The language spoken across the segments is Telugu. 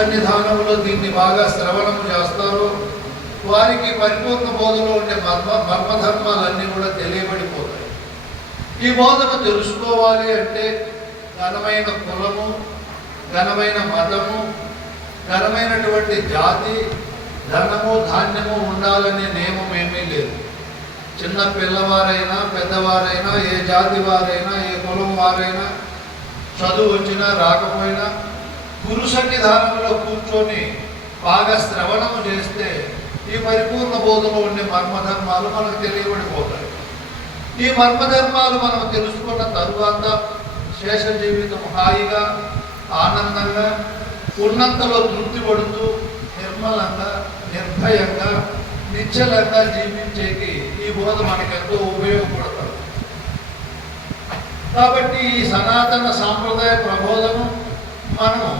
సన్నిధానంలో దీన్ని బాగా శ్రవణం చేస్తారు వారికి పరిపూర్ణ బోధలో ఉండే మర్మ మర్మధర్మాలన్నీ కూడా తెలియబడిపోతాయి ఈ బోధను తెలుసుకోవాలి అంటే ఘనమైన కులము ఘనమైన మతము ఘనమైనటువంటి జాతి ధనము ధాన్యము ఉండాలనే నియమం ఏమీ లేదు చిన్న పిల్లవారైనా పెద్దవారైనా ఏ జాతి వారైనా ఏ కులం వారైనా చదువు వచ్చినా రాకపోయినా పురుష నిధానంలో కూర్చొని బాగా శ్రవణము చేస్తే ఈ పరిపూర్ణ బోధలో ఉండే మర్మధర్మాలు మనకు తెలియబడిపోతాయి ఈ మర్మధర్మాలు మనం తెలుసుకున్న తరువాత శేష జీవితం హాయిగా ఆనందంగా ఉన్నంతలో తృప్తి పడుతూ నిర్మలంగా నిర్భయంగా నిశ్చలంగా జీవించేకి ఈ బోధ మనకు ఎంతో ఉపయోగపడతాం కాబట్టి ఈ సనాతన సాంప్రదాయ ప్రబోధము మనము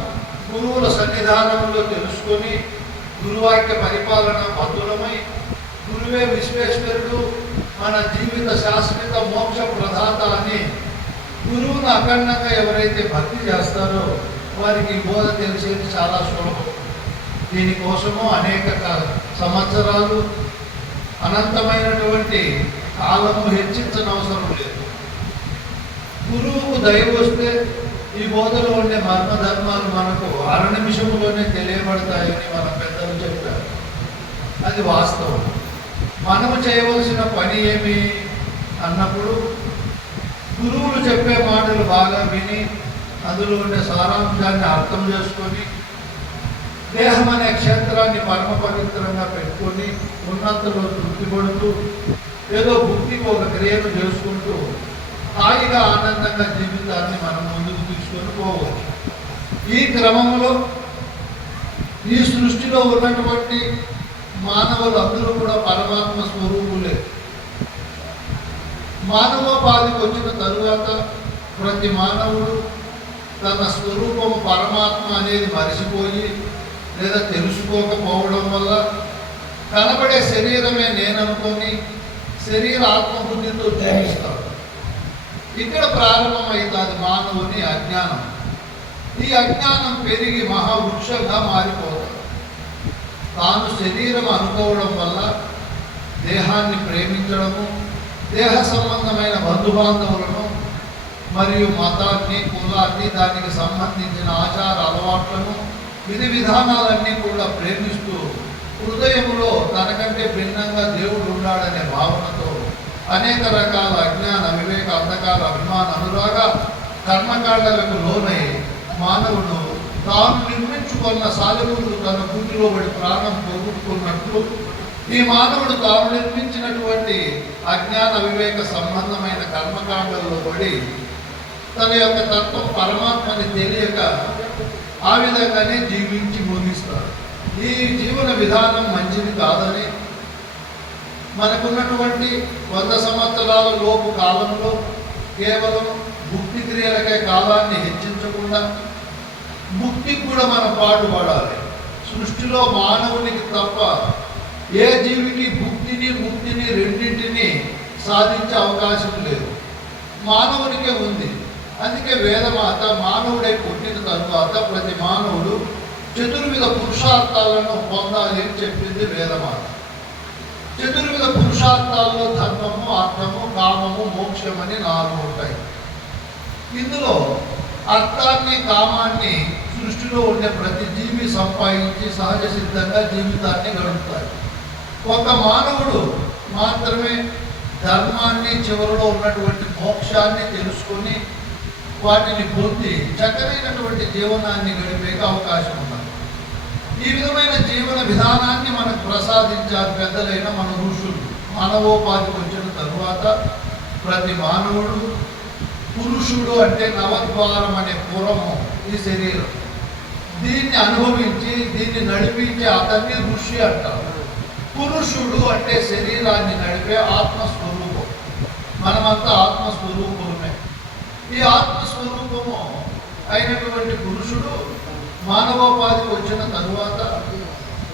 గురువుల సన్నిధానంలో తెలుసుకొని గురువాక్య పరిపాలన మధురమై గురువే విశ్వేశ్వరుడు మన జీవిత శాశ్వత మోక్ష ప్రధాత అని గురువును అఖండంగా ఎవరైతే భక్తి చేస్తారో వారికి బోధ తెలిసేది చాలా సులభం దీనికోసము అనేక సంవత్సరాలు అనంతమైనటువంటి కాలము హెచ్చించనవసరం లేదు గురువుకు దయ వస్తే ఈ బోధలో ఉండే మర్మ ధర్మాలు మనకు అర నిమిషంలోనే తెలియబడతాయని మన పెద్దలు చెప్పారు అది వాస్తవం మనము చేయవలసిన పని ఏమి అన్నప్పుడు గురువులు చెప్పే మాటలు బాగా విని అందులో ఉండే సారాంశాన్ని అర్థం చేసుకొని దేహం అనే క్షేత్రాన్ని పరమ పవిత్రంగా పెట్టుకొని ఉన్నతలో తృప్తి పడుతూ ఏదో బుద్ధికి ఒక క్రియను చేసుకుంటూ హాయిగా ఆనందంగా జీవితాన్ని మనం ముందుకు తీసుకొని పోవచ్చు ఈ క్రమంలో ఈ సృష్టిలో ఉన్నటువంటి మానవులు అందరూ కూడా పరమాత్మ స్వరూపులే మానవోపాధికి వచ్చిన తరువాత ప్రతి మానవుడు తన స్వరూపం పరమాత్మ అనేది మరిచిపోయి లేదా తెలుసుకోకపోవడం వల్ల కనబడే శరీరమే నేననుకొని శరీర ఆత్మబుద్ధితో జీవిస్తాను ఇక్కడ ప్రారంభమవుతుంది మానవుని అజ్ఞానం ఈ అజ్ఞానం పెరిగి మహా వృక్షంగా మారిపోతుంది తాను శరీరం అనుకోవడం వల్ల దేహాన్ని ప్రేమించడము దేహ సంబంధమైన బంధుబాంధవులను మరియు మతాన్ని కులాన్ని దానికి సంబంధించిన ఆచార అలవాట్లను విధి విధానాలన్నీ కూడా ప్రేమిస్తూ హృదయంలో తనకంటే భిన్నంగా దేవుడు ఉన్నాడనే భావనతో అనేక రకాల అజ్ఞాన వివేక అంధకార అభిమాన అనురాగ కర్మకాండలకు లోనై మానవుడు తాను నిర్మించుకున్న సాలెముడు తన గుండెలో పడి ప్రాణం పోగొట్టుకున్నట్లు ఈ మానవుడు తాను నిర్మించినటువంటి అజ్ఞాన వివేక సంబంధమైన కర్మకాండలో పడి తన యొక్క తత్వం పరమాత్మని తెలియక ఆ విధంగానే జీవించి ముగిస్తాడు ఈ జీవన విధానం మంచిది కాదని మనకున్నటువంటి వంద సంవత్సరాల లోపు కాలంలో కేవలం ముక్తి క్రియలకే కాలాన్ని హెచ్చించకుండా ముక్తి కూడా మనం పాటుపడాలి సృష్టిలో మానవునికి తప్ప ఏ జీవికి భుక్తిని ముక్తిని రెండింటినీ సాధించే అవకాశం లేదు మానవునికే ఉంది అందుకే వేదమాత మానవుడే పుట్టిన తరువాత ప్రతి మానవుడు చతుర్విధ పురుషార్థాలను పొందాలి అని చెప్పింది వేదమాత చతుర్విధ పురుషార్థాల్లో ధర్మము అర్థము కామము మోక్షం అని నాలుగు ఉంటాయి ఇందులో అర్థాన్ని కామాన్ని సృష్టిలో ఉండే ప్రతి జీవి సంపాదించి సహజ సిద్ధంగా జీవితాన్ని గడుపుతారు ఒక మానవుడు మాత్రమే ధర్మాన్ని చివరిలో ఉన్నటువంటి మోక్షాన్ని తెలుసుకొని వాటిని పొంది చక్కనైనటువంటి జీవనాన్ని గడిపే అవకాశం ఉంది ఈ విధమైన జీవన విధానాన్ని మనకు ప్రసాదించారు పెద్దలైన మన ఋషులు మానవోపాధి వచ్చిన తరువాత ప్రతి మానవుడు పురుషుడు అంటే నవద్వారం అనే పూర్వము ఈ శరీరం దీన్ని అనుభవించి దీన్ని నడిపించే అతన్ని ఋషి అంటారు పురుషుడు అంటే శరీరాన్ని నడిపే ఆత్మస్వరూపం మనమంతా ఆత్మస్వరూపమే ఈ ఆత్మస్వరూపము అయినటువంటి పురుషుడు మానవోపాధి వచ్చిన తరువాత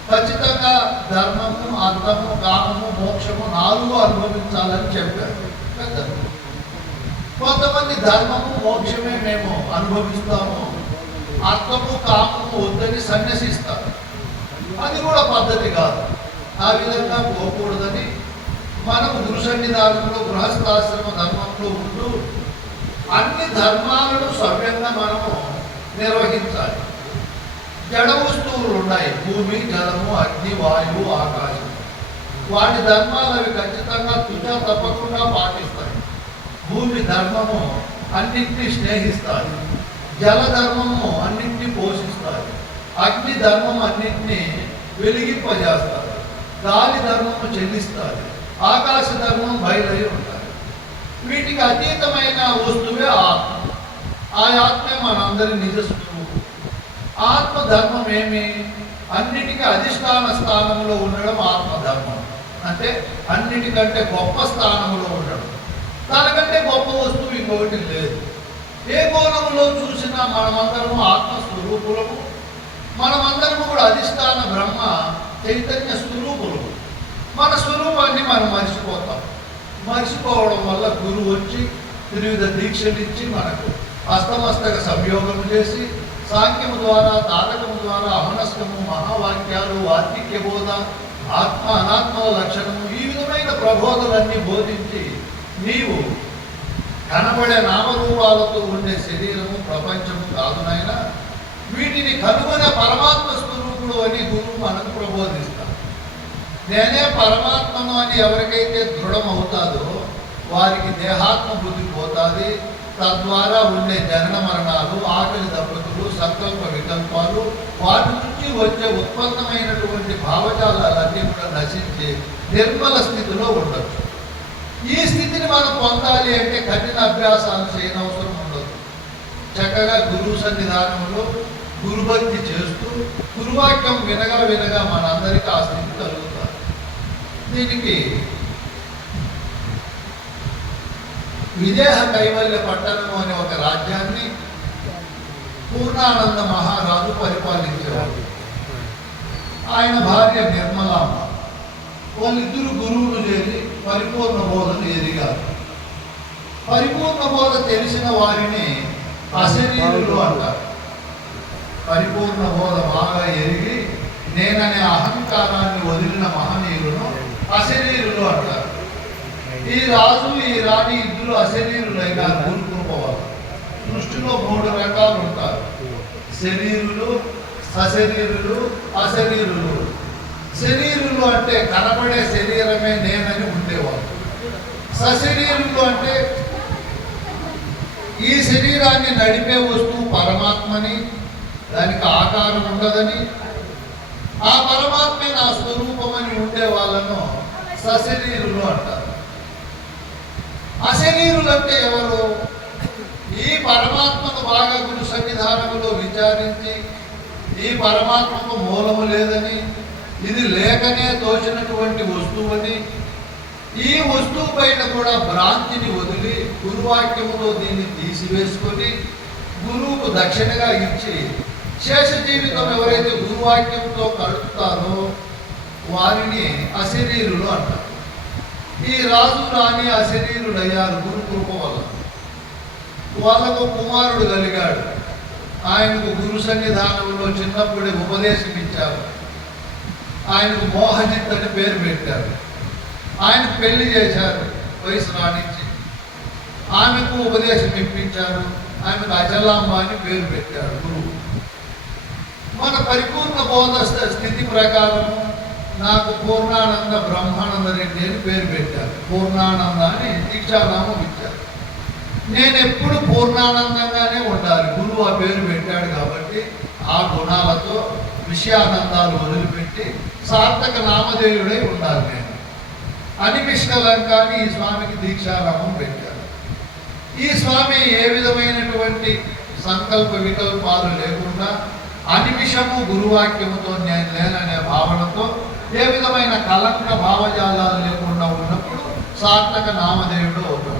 ఖచ్చితంగా ధర్మము అర్థము కామము మోక్షము నాలుగు అనుభవించాలని చెప్పారు పెద్దలు కొంతమంది ధర్మము మోక్షమే మేము అనుభవిస్తాము అర్థము కామము వద్దని సన్యసిస్తారు అది కూడా పద్ధతి కాదు ఆ విధంగా పోకూడదని మనం గృహసన్నిధానంలో గృహస్థాశ్రమ ధర్మంలో ఉంటూ అన్ని ధర్మాలను సవ్యంగా మనము నిర్వహించాలి జడ వస్తువులు ఉన్నాయి భూమి జలము అగ్ని వాయువు ఆకాశం వాటి ధర్మాలు అవి ఖచ్చితంగా తుజా తప్పకుండా పాటిస్తాయి భూమి ధర్మము అన్నింటినీ స్నేహిస్తాయి జల ధర్మము అన్నింటినీ పోషిస్తాయి అగ్ని ధర్మం అన్నింటినీ వెలిగింపజేస్తారు గాలి ధర్మము చెల్లిస్తారు ఆకాశ ధర్మం బయలై ఉంటారు వీటికి అతీతమైన వస్తువే ఆత్మ ఆ ఆత్మే మనందరి నిజస్వరూపం ఆత్మధర్మం ఏమి అన్నిటికీ అధిష్టాన స్థానంలో ఉండడం ఆత్మధర్మం అంటే అన్నిటికంటే గొప్ప స్థానంలో ఉండడం దానికంటే గొప్ప వస్తువు ఇంకొకటి లేదు ఏ కోణంలో చూసినా మనమందరము ఆత్మస్వరూపులము మనమందరము కూడా అధిష్టాన బ్రహ్మ చైతన్య స్వరూపులు మన స్వరూపాన్ని మనం మర్చిపోతాం మర్చిపోవడం వల్ల గురువు వచ్చి త్రివిధ ఇచ్చి మనకు అస్తమస్తక సంయోగం చేసి సాంఖ్యము ద్వారా తారకము ద్వారా అమనస్కము మహావాక్యాలు వార్తిక్య బోధ ఆత్మ అనాత్మల లక్షణము ఈ విధమైన ప్రబోధలన్నీ బోధించి నీవు కనబడే నామరూపాలతో ఉండే శరీరము ప్రపంచము కాదు నాయన వీటిని కనుగొనే పరమాత్మ స్వరూపుడు అని గురువు మనకు ప్రబోధిస్తాను నేనే పరమాత్మను అని ఎవరికైతే దృఢమవుతాదో వారికి దేహాత్మ బుద్ధి పోతుంది తద్వారా ఉండే జనన మరణాలు ఆకలి దెబ్బతులు సంకల్ప వికల్పాలు వాటి నుంచి వచ్చే ఉత్పన్నమైనటువంటి భావజాలన్నీ కూడా నశించే నిర్మల స్థితిలో ఉండొచ్చు ఈ స్థితిని మనం పొందాలి అంటే కఠిన అభ్యాసాలు చేయనవసరం ఉండదు చక్కగా గురువు సన్నిధానంలో గురుభక్తి చేస్తూ గురువాక్యం వినగా వినగా మనందరికీ ఆ స్థితి కలుగుతారు దీనికి విదేహ కైవల్య పట్టణము అనే ఒక రాజ్యాన్ని పూర్ణానంద మహారాజు పరిపాలించేవాడు ఆయన భార్య నిర్మలామ్మ వాళ్ళిద్దరు గురువులు చేరి పరిపూర్ణ బోధను ఎదిగారు పరిపూర్ణ బోధ తెలిసిన వారిని అశరీరులు అంటారు పరిపూర్ణ బోధ బాగా ఎరిగి నేననే అహంకారాన్ని వదిలిన మహనీయులను అశరీరులు అంటారు ఈ రాజు ఈ రాణి శరీరులు అశరీరులైనా కోరుకోవాలి సృష్టిలో మూడు రకాలు ఉంటారు శరీరులు సశరీరులు అశరీరులు శరీరులు అంటే కనపడే శరీరమే నేనని ఉండేవాడు సశరీరులు అంటే ఈ శరీరాన్ని నడిపే వస్తువు పరమాత్మని దానికి ఆకారం ఉండదని ఆ పరమాత్మే నా స్వరూపమని ఉండే వాళ్ళను సశరీరులు అంటారు అశరీరులు అంటే ఎవరు ఈ పరమాత్మను బాగా గురు సన్నిధానములో విచారించి ఈ పరమాత్మకు మూలము లేదని ఇది లేకనే తోచినటువంటి అని ఈ వస్తువు పైన కూడా భ్రాంతిని వదిలి గురువాక్యములో దీన్ని తీసివేసుకొని గురువుకు దక్షిణగా ఇచ్చి శేష జీవితం ఎవరైతే గురువాక్యంతో కడుపుతారో వారిని అశరీరులు అంటారు ఈ రాజు రాణి అశరీరులయ్యారు గురు కృప వల్ల వాళ్ళకు కుమారుడు కలిగాడు ఆయనకు గురు సన్నిధానంలో చిన్నప్పుడే ఉపదేశం ఇచ్చారు ఆయనకు మోహజిత్ అని పేరు పెట్టారు ఆయన పెళ్లి చేశారు వయసు రాణించి ఆమెకు ఉపదేశం ఇప్పించారు ఆమెకు అజలాంబ అని పేరు పెట్టారు గురువు మన పరిపూర్ణ బోధ స్థితి ప్రకారము నాకు పూర్ణానంద బ్రహ్మానంద రెడ్డి అని పేరు పెట్టారు పూర్ణానంద అని దీక్షారామం ఇచ్చారు నేను ఎప్పుడు పూర్ణానందంగానే ఉండాలి గురువు ఆ పేరు పెట్టాడు కాబట్టి ఆ గుణాలతో విషయానందాలు వదిలిపెట్టి సార్థక నామధేయుడై ఉండాలి నేను కానీ ఈ స్వామికి దీక్షారామం పెట్టారు ఈ స్వామి ఏ విధమైనటువంటి సంకల్ప వికల్పాలు లేకుండా అనిమిషము గురువాక్యముతో నేను లేననే భావనతో ఏ విధమైన కలంక భావజాలాలు లేకుండా ఉన్నప్పుడు సార్థక అవుతాడు